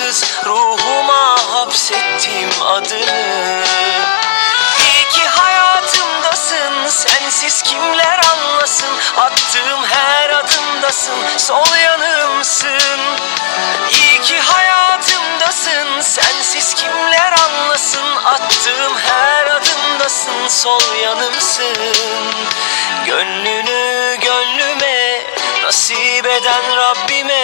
vefasız Ruhuma hapsettim adını. İyi ki hayatımdasın, sensiz kimler anlasın? Attığım her adımdasın, sol yanımsın. İyi ki hayatımdasın, sensiz kimler anlasın? Attığım her adımdasın, sol yanımsın. Gönlünü gönlüme nasip eden Rabbime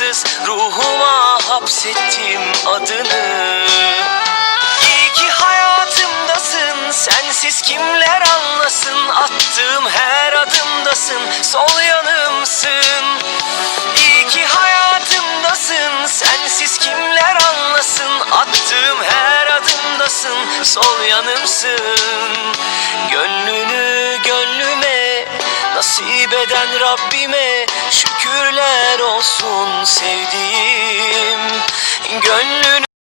vefasız Ruhuma hapsettim adını. İyi ki hayatımdasın, sensiz kimler anlasın? Attığım her adımdasın, sol yanımsın. İyi ki hayatımdasın, sensiz kimler anlasın? Attığım her adımdasın, sol yanımsın. Gönlünü gönlüme nasip eden Rabbime olsun sevdiğim Gönlünü